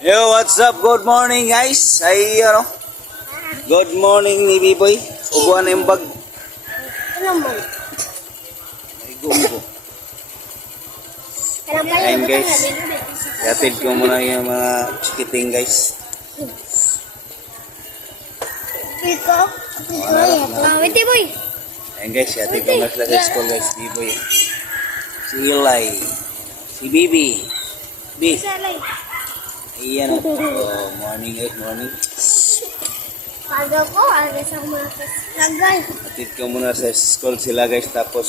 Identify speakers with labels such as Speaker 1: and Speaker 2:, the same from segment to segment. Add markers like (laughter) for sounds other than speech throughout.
Speaker 1: Yo, what's up? Good morning, guys. Ay, ano? Good morning ni Biboy. Ubuan na yung bag.
Speaker 2: Ano mo?
Speaker 1: Ay, gumbo. Ayun, guys. Yatid ko muna yung mga chikiting, guys.
Speaker 2: Piko? Ah, wait, boy.
Speaker 1: Ayun, guys. Yatid ko na sila sa school, guys. Biboy. Si Eli. Si Bibi. Bi.
Speaker 2: Salay.
Speaker 1: Ayan, oh. oh. Morning, guys. Morning.
Speaker 2: Pago ko, ano sa mga kasagal.
Speaker 1: Yatid ko muna sa school sila, guys. Tapos,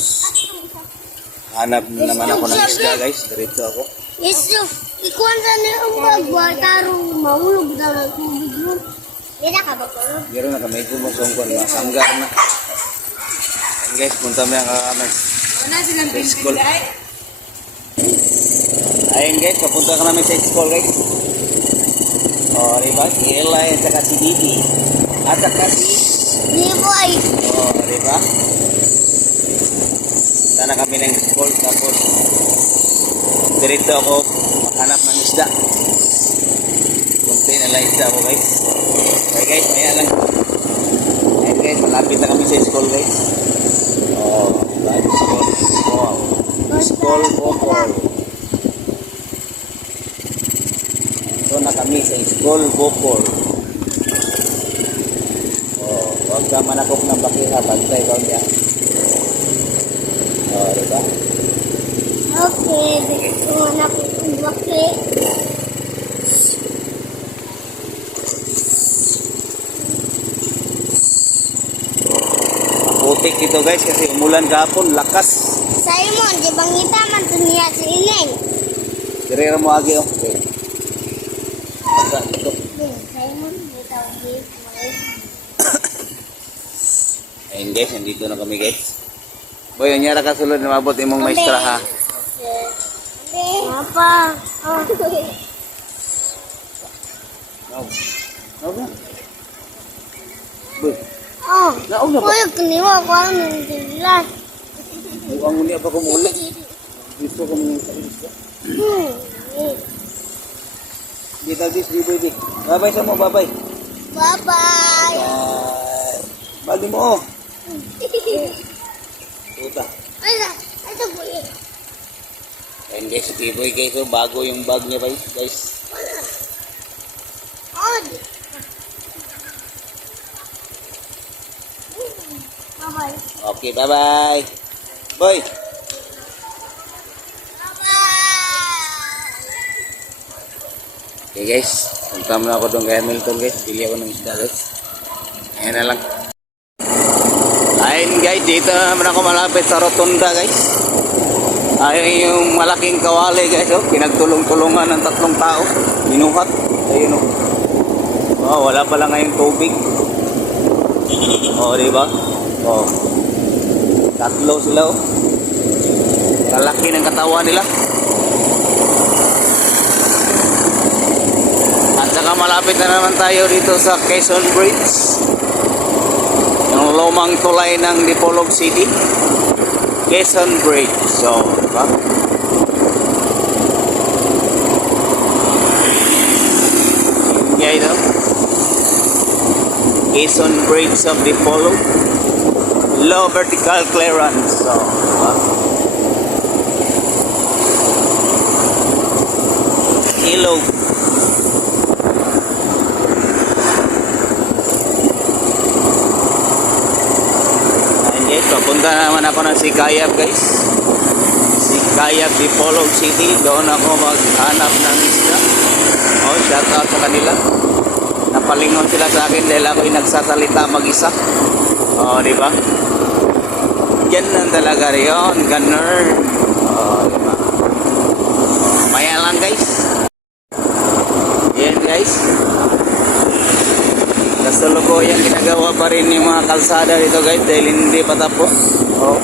Speaker 1: hanap na naman ako ng isda, guys. Diretso ako.
Speaker 2: Yesu, ikuan sa niyo ang bagwa, tarong mahulog na ng tubig. Hindi na ka ba ko?
Speaker 1: Meron na kami kumusungkon. Masanggar na. Ayun, guys. Punta mo yung kakamay. Sa school. Ayun guys, papunta ka namin sa school guys. O, diba? Si Eli at saka si Bibi. At saka si...
Speaker 2: Hindi po ay.
Speaker 1: O, diba? Punta na kami ng school tapos dirito ako maghanap ng isda. Kunti na lang isda ako guys. Okay guys, maya lang. Ayun guys, malapit na kami sa school guys. O, diba? School, school. School, school. Ito na kami sa school Bokor. Oh, huwag ka manakop ng bakira, bantay ka niya. Oh, diba?
Speaker 2: Okay, dito na ko ang baki.
Speaker 1: Maputik ito guys kasi umulan kahapon, lakas.
Speaker 2: Simon, di bang kita man to niya si Iling?
Speaker 1: Dirira mo agi oh. Okay. Basta ito.
Speaker 2: Simon, di tawag
Speaker 1: Ayun guys, nandito na kami guys. Boy, yung nyara ka sulod na mabot imong maestra ha.
Speaker 2: Apa? Oh.
Speaker 1: No ba? Boy,
Speaker 2: Oh.
Speaker 1: naog na ba?
Speaker 2: Uy, kaniwa ko ang nandilas.
Speaker 1: Ang muli pa kumuli. Gusto ko mong sa isda.
Speaker 2: Hmm.
Speaker 1: Di tagis, di boy, di. Babay sa mo.
Speaker 2: Bye-bye.
Speaker 1: Bye. Bali mo oh. (laughs) Puta.
Speaker 2: Ay, ito po eh.
Speaker 1: Ayun guys, si Biboy guys, oh, bago yung bag niya guys. guys.
Speaker 2: On. Bye-bye.
Speaker 1: Okay, bye-bye. Boy, okay guys, punta muna ako doon kay Hamilton guys. Bili ako ng isda guys. Ayan na lang. Ayun guys, dito na naman ako malapit sa rotunda guys. Ayun yung malaking kawali guys, oh. pinagtulong-tulungan ng tatlong tao. Binuhat. Ayun oh. Oh, wala pala ngayong tubig. Oh, di ba? Oh. Tatlo sila oh. Kalaki ng katawan nila. Saka malapit na naman tayo dito sa Quezon Bridge. Yung lumang tulay ng Dipolog City. Quezon Bridge. So, diba? Yeah, ito. Quezon Bridge of Dipolog. Low vertical clearance. So, diba? Ilog. Ayan papunta naman ako ng Sikayab guys. Sikayab Dipolog City. Doon ako maghanap ng isda. Oh, shout out sa kanila. Napalingon sila sa akin dahil ako'y nagsasalita mag-isa. Oh, di ba? Yan lang talaga riyon, ganun. Oh, di ba? Guys. Yan guys. Kasalukuyan ginagawa pa rin yung mga kalsada dito guys dahil hindi pa tapos. Oh.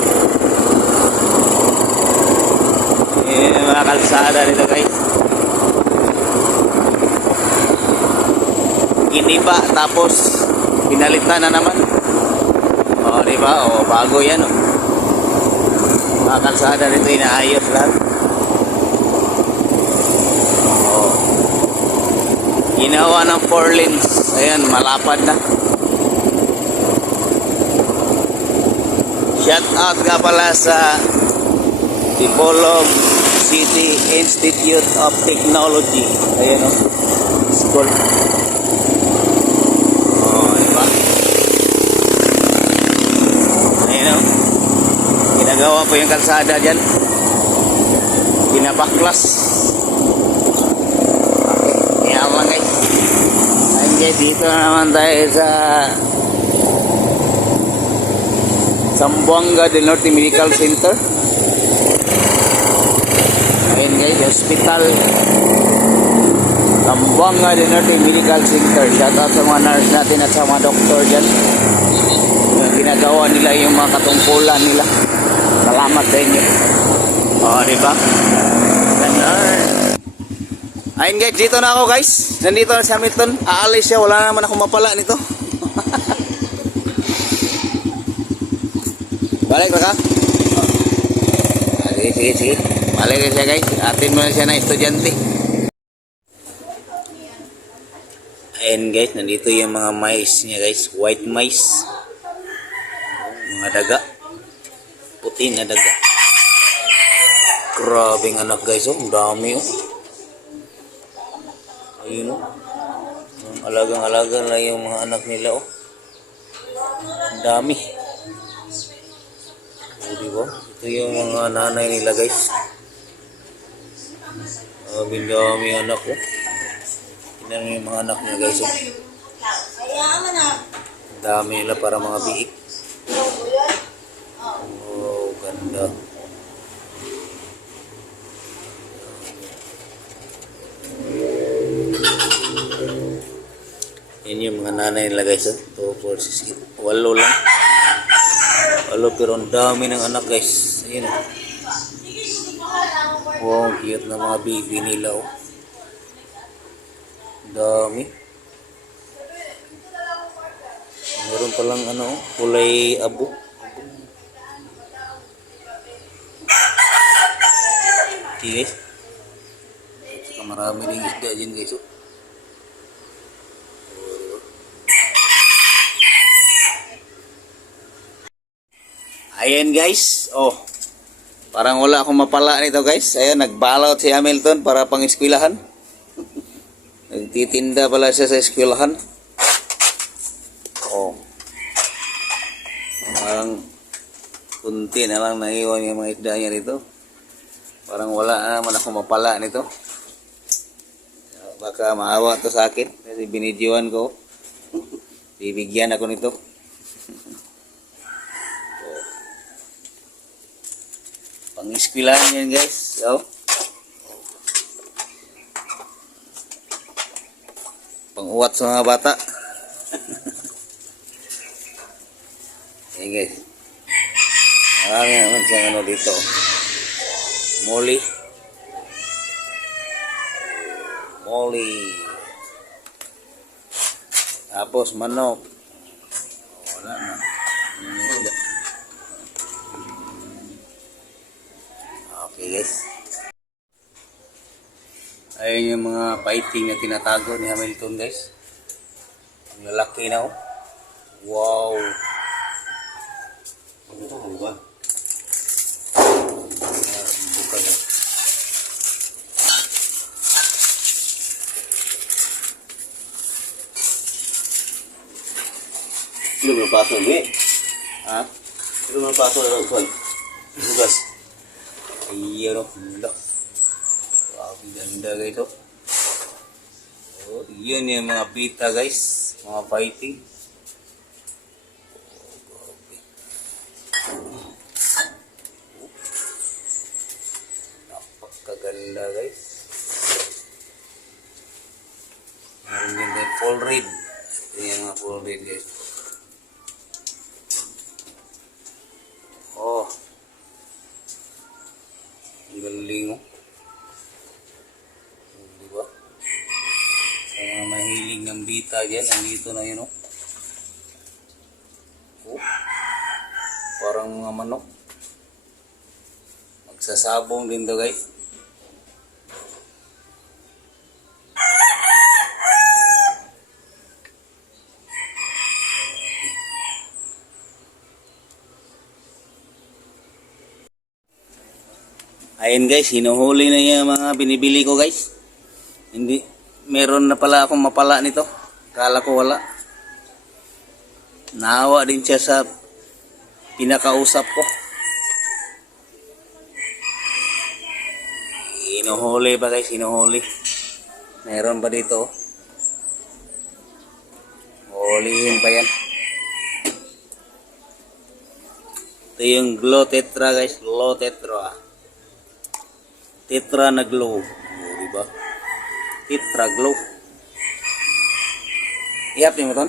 Speaker 1: Yan yung mga kalsada dito guys. Giniba tapos pinalitan na naman. Oh, di ba? Oh, bago yan oh. Mga kalsada dito inaayos lahat. Oh. Ginawa ng four lanes. Ayan, malapad na. Shout out nga pala sa Tipolog City Institute of Technology. Ayan o. School. Oh, di ba? Ayan o. Ginagawa po yung kalsada dyan. Binabaklas. Okay. Yan lang guys. Guys, dito na naman tayo sa Zamboanga del Norte Medical Center. Ayun guys, hospital. Zamboanga del Norte Medical Center. Shout out sa mga nurse natin at sa mga doktor dyan. Yung ginagawa nila yung mga katungkulan nila. Salamat sa inyo. Oo, di ba? Ayun guys, dito na ako guys. Nandito na si Hamilton. Aalis siya, wala naman ako mapala nito. (laughs) Balik na ka? Sige, sige, sige. Balik na siya guys. Atin mo na siya na estudyante. Ayun guys, nandito yung mga mice niya guys. White mice. Mga daga. Puti na daga. Grabing anak guys, oh. Dami oh. Ayun oh. Ang alagang-alaga na yung mga anak nila oh. Ang dami. O, di ba? Ito yung mga nanay nila guys. Ang dami anak oh. Tingnan mo yung mga anak niya guys oh. Ang dami nila para mga biik. Oh, ganda. Yan yung mga nanay nila guys. Oh. 2, 4, 6, 8. Walo lang. Walo pero ang dami ng anak guys. Ayun oh. Wow, ang cute na mga baby nila oh. Dami. Meron palang ano, oh, kulay abo. Okay guys. Saka marami rin isda dyan guys. Oh. Ayan guys. Oh. Parang wala akong mapala nito guys. Ayan, nagbalot si Hamilton para pang eskwelahan. (laughs) Nagtitinda pala siya sa eskwelahan. Oh. Parang kunti na lang naiwan yung mga isda niya dito. Parang wala naman ako mapala nito. Baka maawa to sa akin kasi binidyoan ko. (laughs) Bibigyan ako nito. Pang-eskwelahan yan guys. Oh. Pang-uwat sa mga bata. Ayan (laughs) guys. Marami naman siyang ano dito. Molly. Molly. Tapos manok. Guys. Ayun yung mga fighting na tinatago ni Hamilton guys. Ang lalaki na oh. Wow. Ano to? Ano ba? Ah, bukan na.
Speaker 3: Sino mo paso ni?
Speaker 1: Ha?
Speaker 3: Sino mo paso na kuan? Bugas.
Speaker 1: Oh. Hala. Wow, ang ganda guys oh. Oh, yun yung mga pita guys. Mga fighting. Napakaganda guys. Meron din din full read. Ito yung mga full read guys. tayo yan. Nandito na yun. Oh. Oh. Parang mga manok. Magsasabong din daw guys. Ayan guys, hinuhuli na yung mga binibili ko guys. Hindi, meron na pala akong mapala nito. Kala ko wala. Naawa din siya sa pinakausap ko. Hinuhuli ba guys, hinuhuli. Meron ba dito? Huliin ba yan? Ito yung glow tetra guys, glow tetra. Tetra na glow. O, diba? Tetra glow. Niyo mo ton?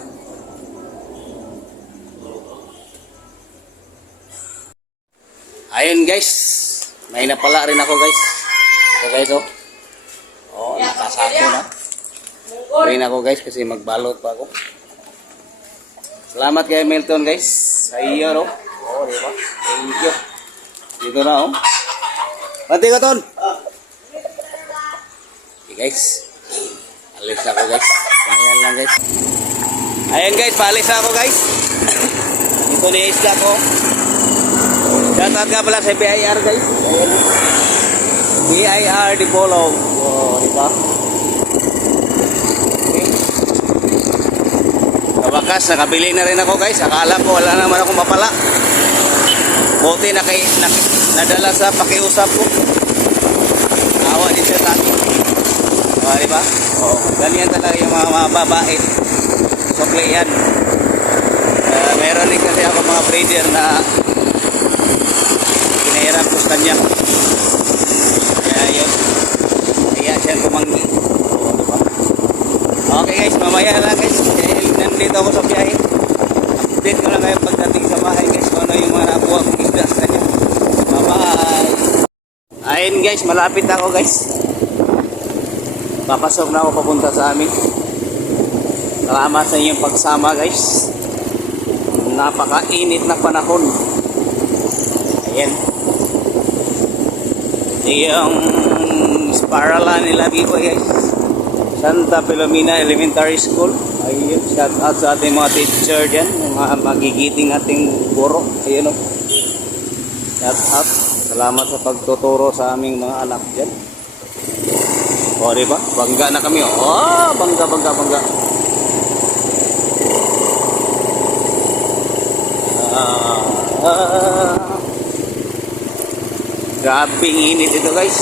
Speaker 1: Ayun guys, may napala rin ako guys. So guys oh. Oh, nakasako na. Rin ako guys kasi magbalot pa ako. Salamat kay Milton guys. Sa iyo no. Oh, di ba? Thank you. Dito na oh. Pati ka ton. Okay guys. Alis ako guys. Ayan lang guys. Ayan guys, paalis ako guys. Dito ni isla ko. Shoutout ka pala sa BIR guys. Ayan. BIR di Polo. Oh, di ba? Okay. Sa wakas, nakabili na rin ako guys. Akala ko wala naman akong mapala. Buti na kay, na, nadala sa pakiusap ko. Awa din siya sa akin. Oh, di ba? Oh, ganyan talaga yung mga, mga babae. Sukli yan. Uh, meron din kasi ako mga breeder na pinahirap ko sa kanya. Kaya yun. Kaya siya tumanggi. Oh, di ba? Okay guys, mamaya lang guys. Dahil nandito ako sa biyahe. Update ko lang kayo pagdating sa bahay guys. Kung ano yung mga nakuha kong isda sa kanya. Bye-bye. Ayun guys, malapit ako guys. Papasok na ako papunta sa amin. Salamat sa inyong pagsama guys. Napakainit na panahon. Ayan. Yung spirala nila dito guys. Santa Filomena Elementary School. Ayun, shout out sa ating mga teacher dyan. Mga magigiting ating guro. Ayun o. Shout out. Salamat sa pagtuturo sa aming mga anak dyan. O, di ba? Bangga na kami. Oh, bangga, bangga, bangga. Ah, ah. Grabing init ito guys.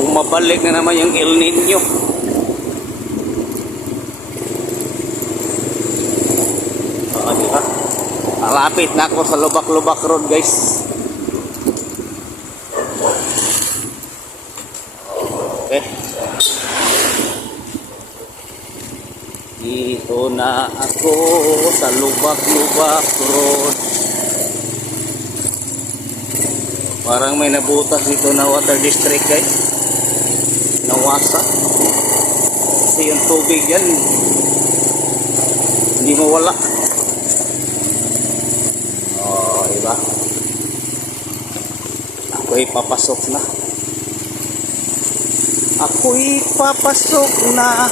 Speaker 1: Bumabalik na naman yung El Nino. Oo, di ba? Malapit na ako sa Lubak-Lubak Road guys. Okay. Dito na ako sa Lubak-Lubak Road. Parang may nabutas dito na water district guys. Nawasa. Kasi yung tubig yan, hindi mawala. Oh, diba? Ako'y papasok na. Ako'y papasok na.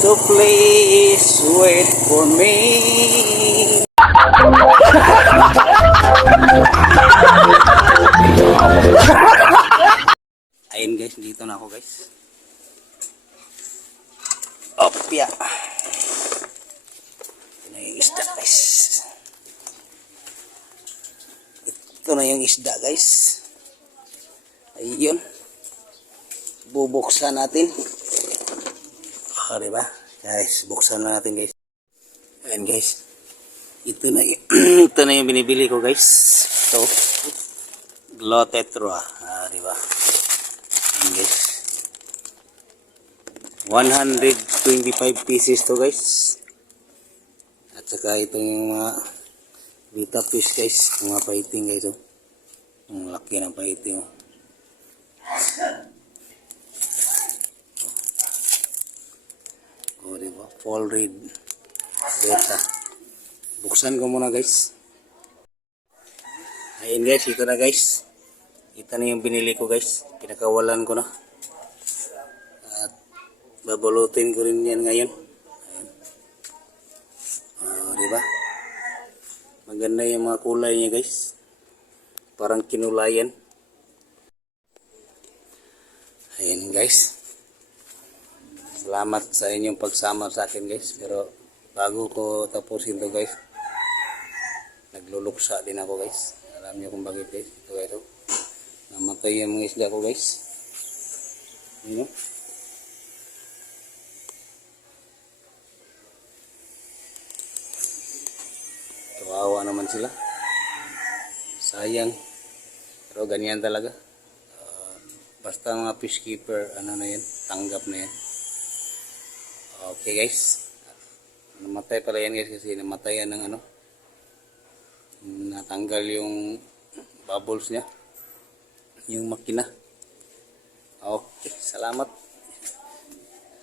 Speaker 1: So please wait for me. Ayun guys, dito na ako guys. Opya. Ito na yung isda guys. Ito na yung isda guys. Ayun. Bubuksan natin. Ah, diba? Guys, buksan na natin guys. Ayan guys. Ito na, (clears throat) ito na yung binibili ko guys. Ito. Glow Tetra. Ah, diba? Ayan guys. 125 pieces to guys. At saka ito yung mga beta fish guys. Mga paiting guys. Oh. Ang laki ng paiting. Oh. Diba? Fall read beta. Buksan ko muna guys. Ayun guys, ito na guys. Ito na yung binili ko guys. Pinakawalan ko na. At babulutin ko rin yan ngayon. Ayan. Ah, di ba? Maganda yung mga kulay niya guys. Parang kinulayan. Ayan guys. Salamat sa inyong pagsama sa akin guys. Pero bago ko tapusin to guys, nagluluksa din ako guys. Alam niyo kung bakit guys. Ito guys. oh. Namatay yung mga isda ko guys. Oh. Kawawa naman sila. Sayang. Pero ganyan talaga. Ah, basta mga fishkeeper, ano na yan, tanggap na yan. Okay guys. Namatay pala yan guys kasi namatay yan ng ano. Natanggal yung bubbles niya. Yung makina. Okay, salamat.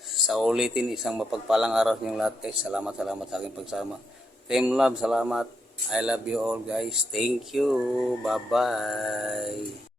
Speaker 1: Sa ulitin, isang mapagpalang araw sa inyong lahat guys. Salamat, salamat sa aking pagsama. Team Love, salamat. I love you all guys. Thank you. Bye-bye.